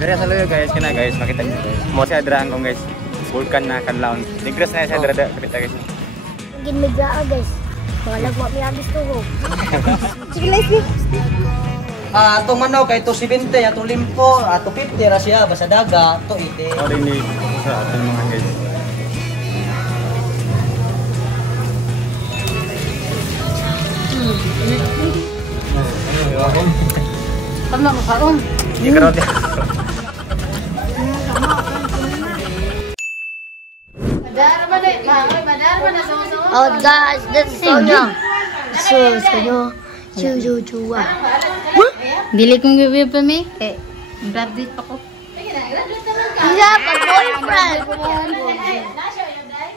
Dere sa luyo guys, kina guys, makita niyo guys. Mo sa adraan kong guys. Vulkan na kanlaon. Tigres na sa adrada kapita guys. Ginmigaa guys. Wala ko mi abis to. Sige lagi. Atong manok kay 270, atong limpo, 250 ra siya basta daga, 280. Ori ni sa ating mga guys. Tama mo kaon. Ikarot. Oh guys, that's Sonya. Sonya. Chua. Dili kong bibig pa mi. Graduate pa ko. You have a boyfriend.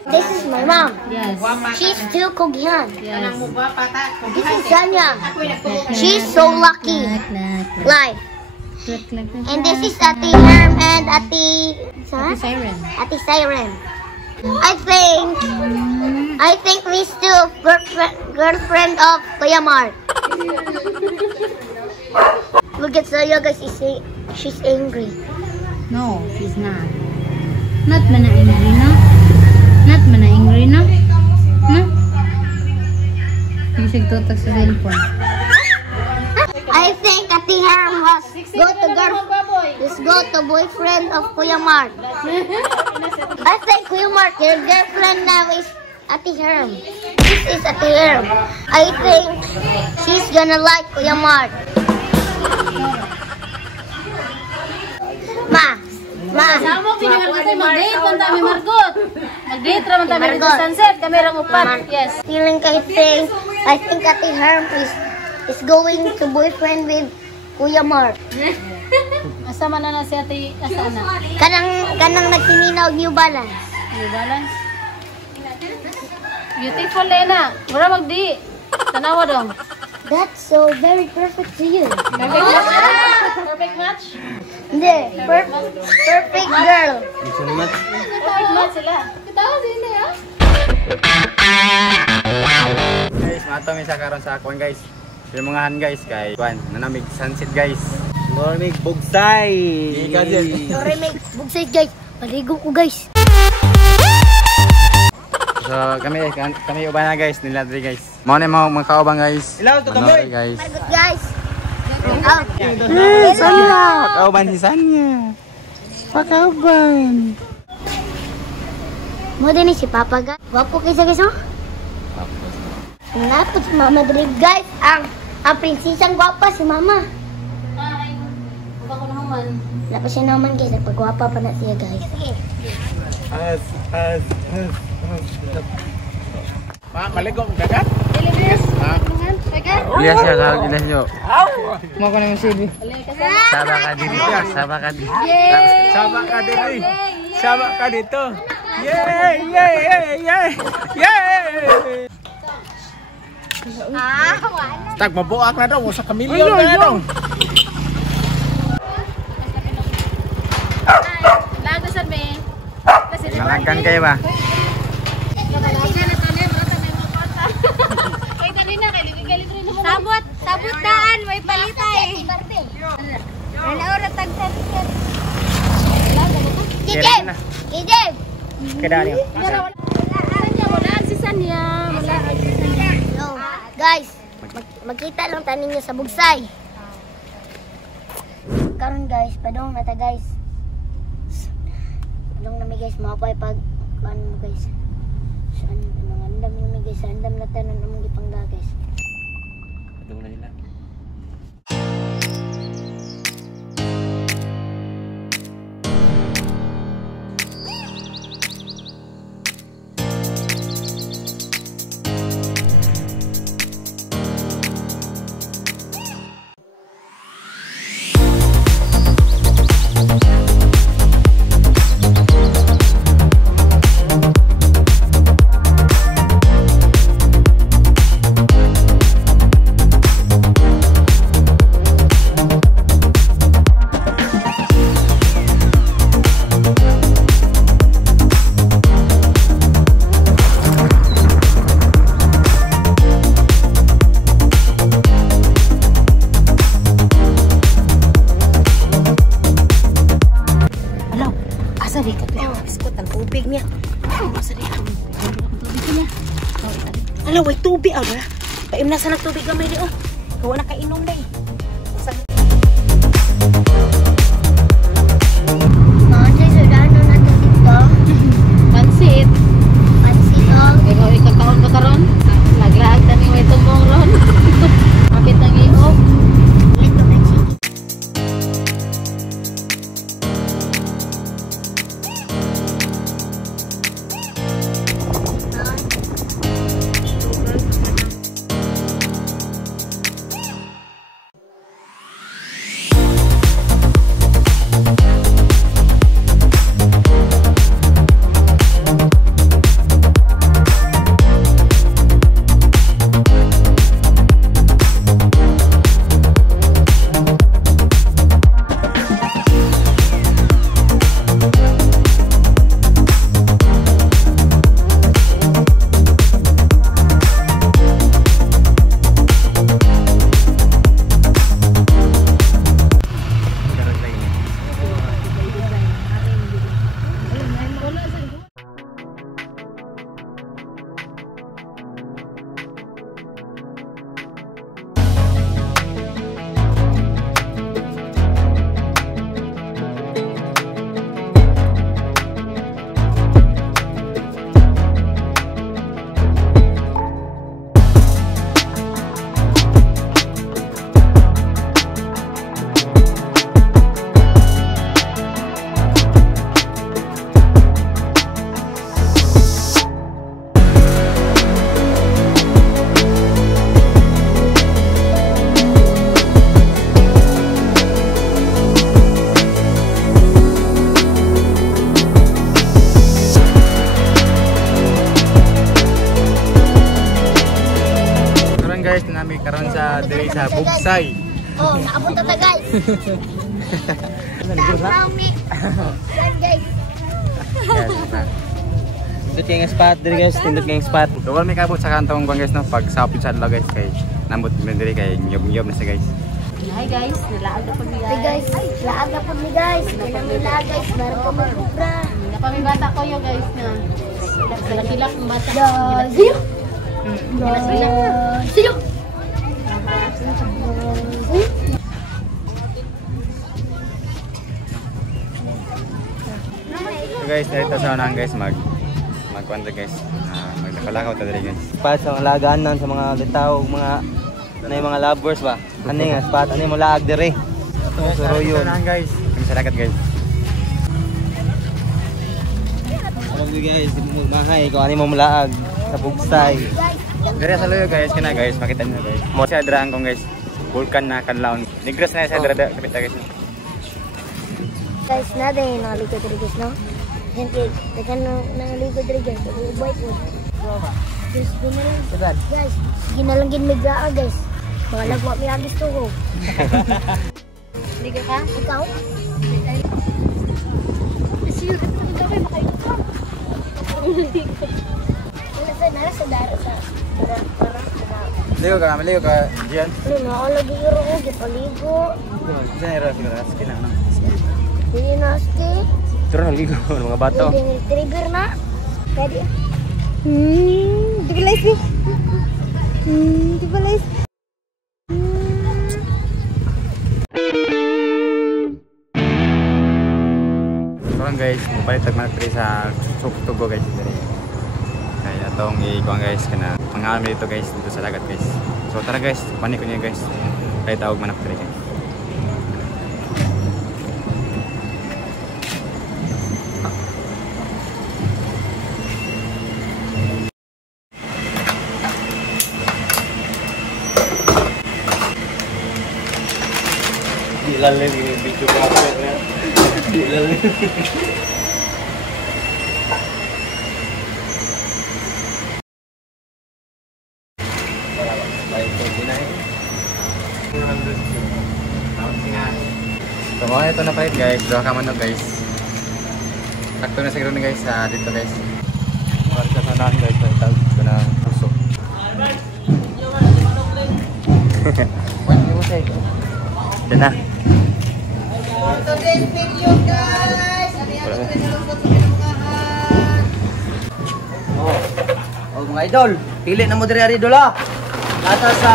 This is my mom. Yes. She's too Kogian. Yes. This is Sonya. She's so lucky. Life. And this is Ate Herm and Ate Siren. Ate Siren. I think we still girlfriend of Kuya Mark. Look at Soya guys, she's angry. No, she's not. Not man na angry na. Not man na angry na. No? Yung sigtutok sa cellphone. I think Ate Herm was go to boyfriend of Kuya Mark. I think Kuya Mark, your girlfriend now is Ate Herm. This is Ate Herm. I think she's gonna like Kuya Mark. Ma. Sama ko pinangar ko mag-date man tayo Margot. Mag-date ra man tayo dito sa sunset, kamera mo pa. Yes. I think Ate Herm is going to boyfriend with Kuya Mark. Asa man na si Ate, asa na? Kanang nagtiminaw New Balance. New Balance. Beautiful Lena. Mura magdi. Tanawa dong. That's so very perfect to you. Perfect match? Perfect match? Hindi. Perfect girl. Perfect match sila. Katawa sila ya? Guys, matami sa karon sa akon guys. Filmungahan guys kay Juan, nanamig sunset guys. Morning bugsay. Sorry, may bugsay guys. Maligo ko guys. So kami uban na guys, nila diri guys. Mao na mga kaubang guys. Hello, tutuloy. Guys. Good guys. Sanya, kauban si Sanya. Pakauban. Mo din si Papa guys. Wapo kaysa guys, oh. Napot si Mama diri guys. Ang prinsesang gwapa si Mama. Ay, huwag ako naman. Wala pa siya naman guys. Nagpagwapa pa na siya guys. As. Maligom dagat. Yes. Pegan. Lihat siya sa ilas nyo. Mo ko naman sibi. Saba ka diri. Saba ka diri. Sama ka diri. Sama ka dito. Yay! Wala. Tag mabuak na daw sa kamilyon na daw. Lago sa me. Malangkan kayo ba? Sabot daan, may palitay. Wala ora tagtagtag. Kijib! Kedani. Wala si Sanya. No. Guys, magkita lang tanin niyo sa bugsay. Karon guys, padong nata guys. Padong nami guys, mapay pag ano mo guys. Saan nangandam nami guys, andam na tanan among gipangda guys. Padong na nila. Hala, way tubig. Ah, paim na sa nagtubig gamay di, oh. Gawa na kainom na eh. Mga Jay, sudano na ito dito. Pansit. Pansit, oh. Ikaw ikakaon ka karon. Maglaag tani may tumbong ron. Kapit ang iog. Ito na chicken. Guys, nami karon sa diri sa Bugsay. Oh, naabot na guys. Naamik. Guys. Tindot kayong spot diri guys, tindot kayong spot. Duwal may kabot sa kantong bang guys no pag sapit sa adlaw guys kay namot mi diri kay nyob na siya guys. Hi guys, nilaag na po mi Hey guys, laag na po ni guys. Nila guys, meron po may kubra. Napamibata ko yung guys na. Silak-silak ng bata. Zio. Zio. So guys, dito sa unang guys magkwanta guys. Magpalakaw ta diri guys. Spot sa mga laganan sa mga bitaw, mga mga lovers ba. Ani nga spot, ani mo laag diri. Suro yun. Guys, kami sa dagat guys. Alam niyo guys, mo mahay kung ani mo mulaag sa Bugsay. Diri sa luyo guys kana guys, makita niyo guys. Mo sa adraan kong guys. Vulkan na kanlaon. Negros na sa adrada kapita guys. Guys, nada yung nakaligod rin guys, no? Siyempre, tekan nakaligod rin guys. Ubay po. Guys, sige na lang. Guys, sige na lang ginmigaa guys. Mga lagwa may agis to ko. Liga ka? Ikaw? Sige, ito ba makain ka? Nala sa dara sa Ligo ka, Gian. Ano na ako lagi iro ko, gipaligo. Diyan ira siguro askin na. Hindi na asti. Turo ligo ng mga bato. Hindi trigger na. Pwede. Di ba lies ni? Di ba lies? So guys, mapalit man diri sa Tugo guys diri. Kaya atong ikuan guys kana pangalan dito guys dito sa dagat guys. So tara guys, panik ko niya guys. Kaya tawag man diri guys. Dilalim ini video capture na. Dilalim. So kung ito na palit guys, doha ka man no guys. Sakto na siguro ni guys dito guys. Para sa sanahan guys, tawag ko na puso. Ano mo say? Diyan na. Today's video guys. Ano yan? Pinalungkot sa pinukahan. Oh, Mga idol, pili na mo diri ari idol ha. Lata sa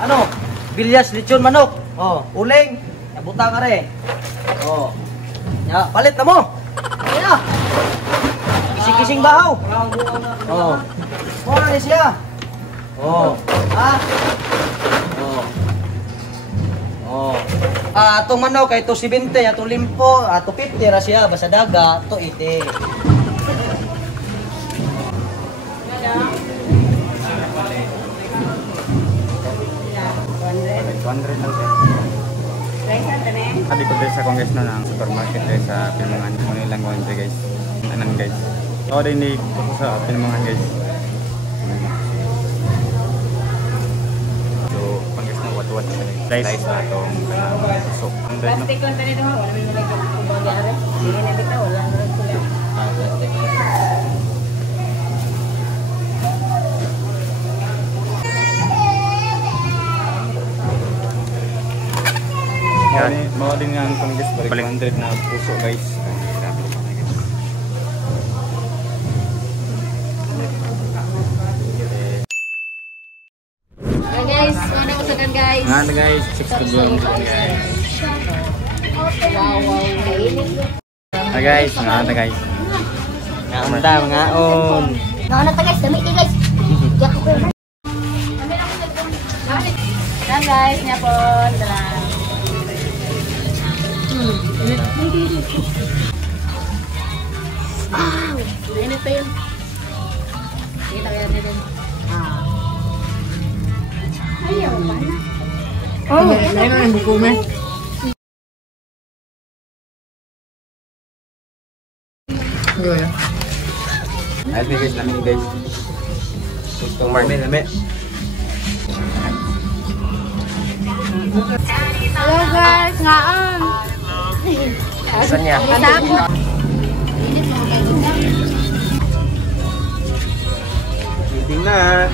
ano, bilyas lechon manok. Oh, uling, nabuta ka re. Oh. Ya, palit na mo. Ayan na. Kising-kising bahaw. Oh. Muna ni siya. Oh. Ha? Oh. Oh. Atong manok kay 270, atong limpo, 250 ra siya basta daga, 280. Sabi ko guys sa Congress na ng supermarket guys sa Pilmongan. Muna ilang gawin dito guys. Anan guys. Ako din di sa Pilmongan guys. So, Congress na wat-wat sa guys na itong susok. Plastic lang tayo doon. Wala may malagay ko bagay. Hindi na bitaw. Wala na rin sila. Yan, mga din nga ang Congress balik 100 na puso guys. Grabe ko guys. Hi guys, ano mo sagan guys? Nga guys, 6 to go guys. Wow, kainit. Guys, nga guys. Ngaon ta, ngaon. Nauna ta guys, dami guys. Yak ko. Yan guys, niya po. Dalang. Init pa yun. Kita kaya nito. Ayaw ba na? Oh, Ayun ang buko mo. Ayos guys, namin guys. Gustong marami. Hello guys, ngaon. Saan niya? Tapos. Meeting na.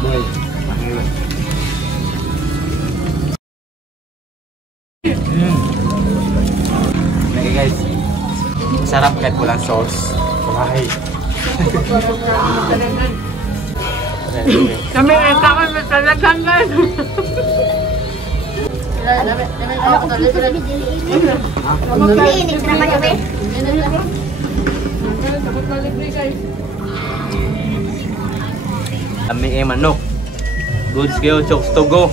Boy. Okay guys. Masarap kahit walang sauce. Kumahay. Kami ay takon na talagang guys. Init naman kami. Kami manok. Goods go, chokes to go.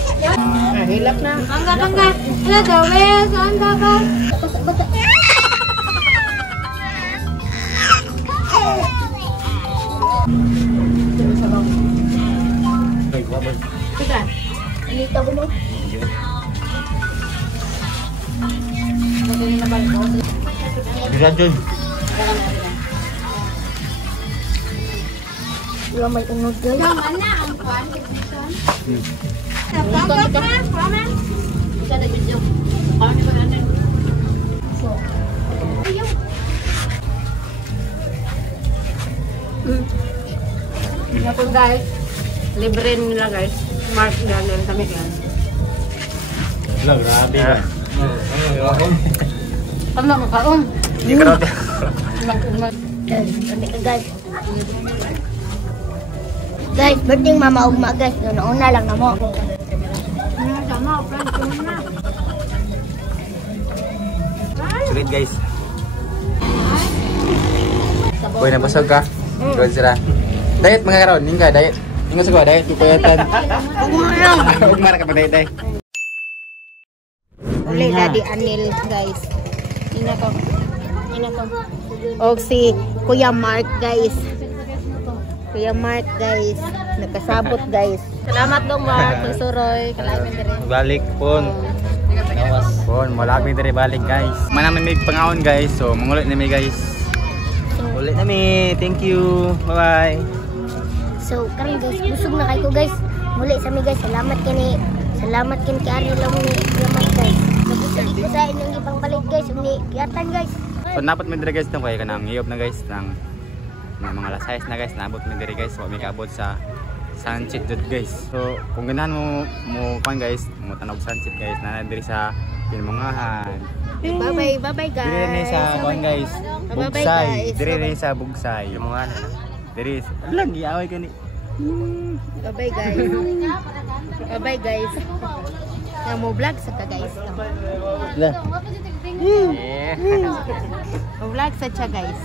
Hilap na. Bangga. Hello Dawes, saan ka ka? Inita ko mo. Bisa dyan. Wala may unod doon. Mana ang kwan? Isa na video. Ano ni ba natin? Yapon guys. Libre nila guys. Mark ganun kami guys. Grabe na. Ano mo kaon? Hindi ka raw. Dami ka guys. Guys, birthday mama ugma guys. Una lang na mo. Sama, friend ko na. Sulit guys. Uy, nabasag ka? Good sila. Diet mga karon, ninga diet. Ninga sa ko diet, kupayatan. Huwag mara ka pa diet. Uli Daddy Anil guys. Ina to. O si Kuya Mark guys. Kuya Mark guys. Nagkasabot guys. Salamat dong Mark. Pagsuroy. Kalamin na rin. Balik pon. Nawas. Bon, malaki diri balik guys. Manami may pangaon guys. So, mangulit na may guys. Ulit na mi. Thank you. Bye-bye. So, karon guys, busog na kayo guys. Muli sa mi guys, salamat kini kay Ari lang ni salamat guys. Nabusog ko sa inyong ibang balik guys, ni kiyatan guys. So, napot mi diri guys nang kaya kanang hiyop na guys nang mga alas 6 na guys, nabot mi diri guys. Wa mi kaabot sa sunset dot guys. So, kung ganahan mo kan guys, mo tanog sunset guys, na diri sa Pilmongahan. Bye-bye guys. Dire rin sa kuan guys. Bye-bye, Bugsay. guys. Dire rin sa Bugsay. Yung mga dire. Lang giaway ka ni. Bye-bye guys. Bye-bye guys. Nga mo vlog sa ka guys. Lah. Mo vlog sa siya guys.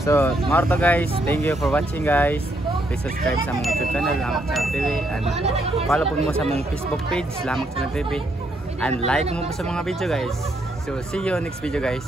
So, tomorrow guys, thank you for watching guys. Please subscribe sa mong YouTube channel, Lamak Channel TV. And follow po mo sa mong Facebook page, Lamak Channel TV. And like mo po sa mga video guys. So, see you next video guys.